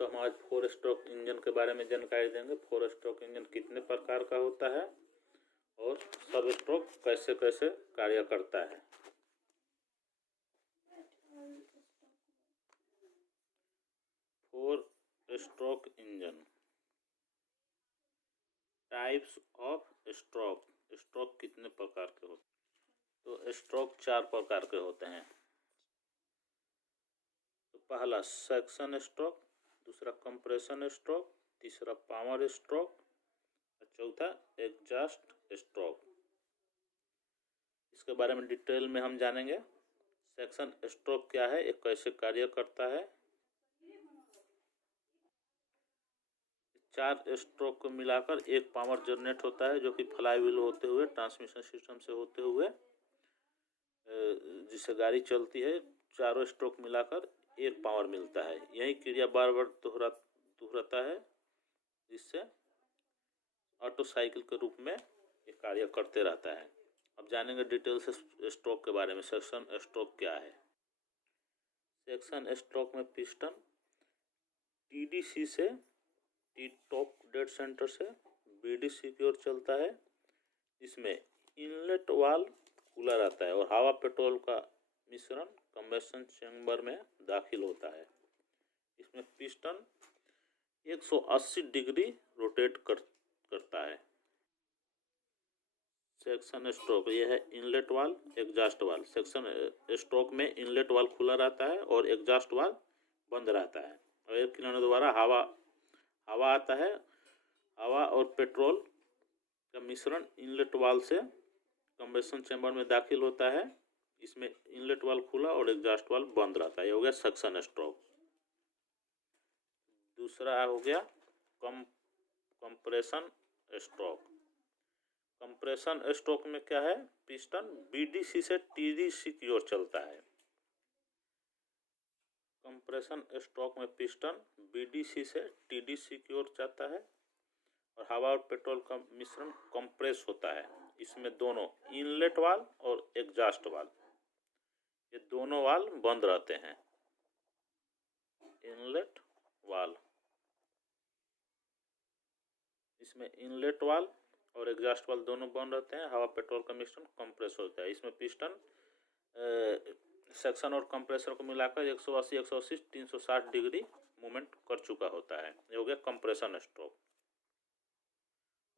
दोस्तों, हम आज 4 स्ट्रोक इंजन के बारे में जानकारी देंगे। 4 स्ट्रोक इंजन कितने प्रकार का होता है और सब स्ट्रोक कैसे कैसे कार्य करता है। Four stroke engine. Types of stroke. Stroke कितने प्रकार के होते हैं? तो स्ट्रोक 4 प्रकार के होते हैं। तो पहला सेक्शन स्ट्रोक, दूसरा कंप्रेशन स्ट्रोक, तीसरा पावर स्ट्रोक और चौथा एग्जॉस्ट स्ट्रोक। इसके बारे में डिटेल में हम जानेंगे। सेक्शन स्ट्रोक क्या है, ये कैसे कार्य करता है। 4 स्ट्रोक को मिलाकर एक पावर जनरेट होता है, जो कि फ्लाईव्हील होते हुए ट्रांसमिशन सिस्टम से होते हुए जिससे गाड़ी चलती है। चारों स्ट्रोक मिलाकर एक पावर मिलता है। यही क्रिया बार बार दोहराता है, जिससे ऑटो साइकिल के रूप में ये कार्य करते रहता है। अब जानेंगे डिटेल से स्ट्रोक के बारे में। सेक्शन स्ट्रोक क्या है। सेक्शन स्ट्रोक में पिस्टन टीडीसी से टी टॉप डेड सेंटर से बीडीसी की ओर चलता है। इसमें इनलेट वाल्व खुला रहता है और हवा पेट्रोल का मिश्रण कंबेशन चैम्बर में दाखिल होता है। इसमें पिस्टन 180 डिग्री रोटेट करता है। सेक्शन स्ट्रोक यह है inlet valve, exhaust valve. Section stroke में इनलेट वाल्व खुला रहता है और एग्जॉस्ट वाल्व बंद रहता है। और एयर क्लीनर द्वारा हवा आता है। हवा और पेट्रोल का मिश्रण इनलेट वाल्व से कंबेशन चैम्बर में दाखिल होता है। इसमें इनलेट वाल्व खुला और एग्जॉस्ट वाल्व बंद रहता है। ये हो गया सक्शन स्ट्रोक। दूसरा हो गया कंप्रेशन स्ट्रोक। कंप्रेशन स्ट्रोक में क्या है, पिस्टन बीडीसी से टीडीसी की ओर चलता है। कंप्रेशन स्ट्रोक में पिस्टन बीडीसी से टीडीसी की ओर जाता है और हवा और पेट्रोल का मिश्रण कंप्रेस होता है। इसमें दोनों इनलेट वाल्व और एग्जॉस्ट वाल्व, ये दोनों वाल्व बंद रहते हैं। इनलेट वाल्व, इसमें इनलेट वाल्व और एग्जॉस्ट वाल्व दोनों बंद रहते हैं। हवा पेट्रोल का मिश्रण कंप्रेस होता है। इसमें पिस्टन सेक्शन और कंप्रेसर को मिलाकर 180, 180, 360 डिग्री मूवमेंट कर चुका होता है। ये हो गया कंप्रेशन स्ट्रोक।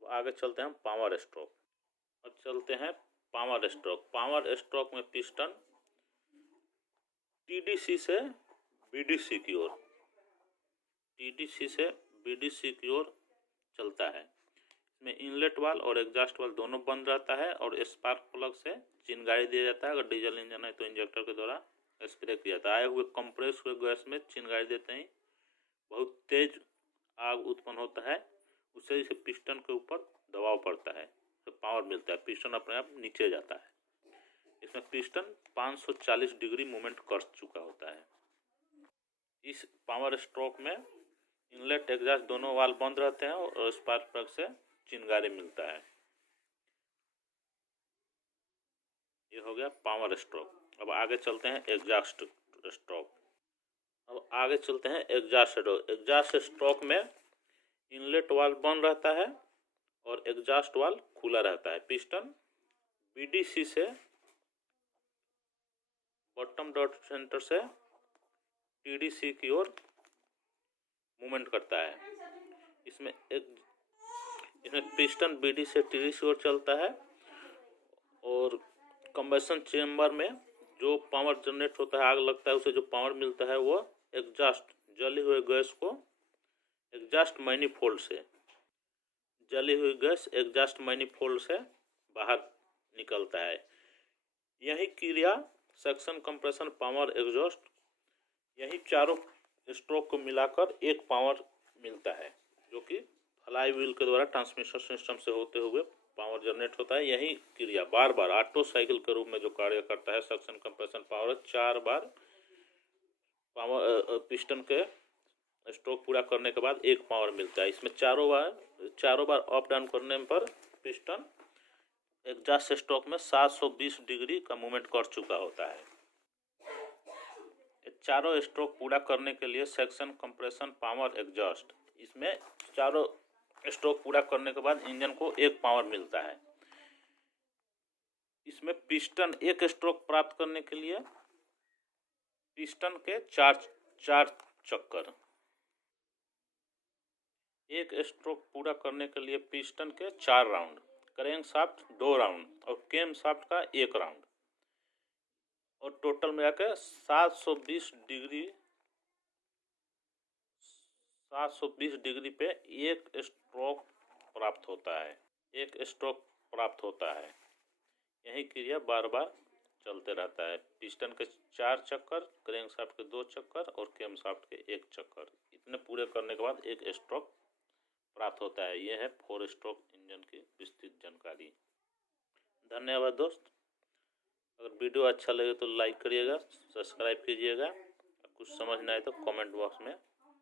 आगे चलते हैं पावर स्ट्रोक। और चलते हैं पावर स्ट्रोक। पावर स्ट्रोक में पिस्टन टीडीसी से बीडीसी की ओर, टीडीसी से बीडीसी की ओर चलता है। इसमें इनलेट वाल्व और एग्जॉस्ट वाल्व दोनों बंद रहता है और स्पार्क प्लग से चिंगारी दिया जाता है। अगर डीजल इंजन है तो इंजेक्टर के द्वारा स्प्रे किया जाता है। आए हुए कंप्रेस हुए गैस में चिंगारी देते ही बहुत तेज आग उत्पन्न होता है। उससे इसे पिस्टन के ऊपर दबाव पड़ता है तो पावर मिलता है। पिस्टन अपने आप नीचे जाता है। इसमें पिस्टन 540 डिग्री मूवमेंट कर चुका होता है। इस पावर स्ट्रोक में इनलेट एग्जॉस्ट दोनों वाल्व बंद रहते हैं और स्पार्क प्लग से चिंगारी मिलता है। ये हो गया पावर स्ट्रोक। अब आगे चलते हैं एग्जॉस्ट स्ट्रोक। अब आगे चलते हैं एग्जॉस्ट स्ट्रोक। एग्जॉस्ट स्ट्रोक में इनलेट वाल्व बंद रहता है और एग्जॉस्ट वाल्व खुला रहता है। पिस्टन बीडीसी से बॉटम डॉट सेंटर से टीडीसी की ओर मूवमेंट करता है। इसमें पिस्टन बीडी से टीडीसी की ओर चलता है और कंबेशन चेम्बर में जो पावर जनरेट होता है, आग लगता है, उसे जो पावर मिलता है वो एग्जॉस्ट जली हुई गैस को एग्जॉस्ट मैनिफोल्ड से, जली हुई गैस एग्जॉस्ट मैनिफोल्ड से बाहर निकलता है। यही क्रिया सक्शन, कंप्रेशन, पावर, एग्जॉस्ट, यही चारों स्ट्रोक को मिलाकर एक पावर मिलता है, जो कि फ्लाई व्हील के द्वारा ट्रांसमिशन सिस्टम से होते हुए पावर जनरेट होता है। यही क्रिया बार बार ऑटो साइकिल के रूप में जो कार्य करता है सक्शन, कंप्रेशन, पावर, 4 बार पावर पिस्टन के स्ट्रोक पूरा करने के बाद एक पावर मिलता है। इसमें चारों बार अप डाउन करने पर पिस्टन एग्जॉस्ट स्ट्रोक में 720 डिग्री का मूवमेंट कर चुका होता है। चारों स्ट्रोक पूरा करने के लिए सेक्शन, कंप्रेशन, पावर, एग्जॉस्ट, इसमें चारों स्ट्रोक पूरा करने के बाद इंजन को एक पावर मिलता है। इसमें पिस्टन एक स्ट्रोक प्राप्त करने के लिए पिस्टन के चार चक्कर, एक स्ट्रोक पूरा करने के लिए पिस्टन के 4 राउंड, क्रैंकशाफ्ट 2 राउंड और कैम शाफ्ट का 1 राउंड, और टोटल मिला के 720 डिग्री पे एक स्ट्रोक प्राप्त होता है। यही क्रिया बार बार चलते रहता है। पिस्टन के 4 चक्कर, क्रैंकशाफ्ट के 2 चक्कर और कैम शाफ्ट के 1 चक्कर, इतने पूरे करने के बाद एक स्ट्रोक प्राप्त होता है। यह है 4 स्ट्रोक इंजन की विस्तृत जानकारी। धन्यवाद दोस्त। अगर वीडियो अच्छा लगे तो लाइक करिएगा, सब्सक्राइब कीजिएगा। कुछ समझ ना आए तो कमेंट बॉक्स में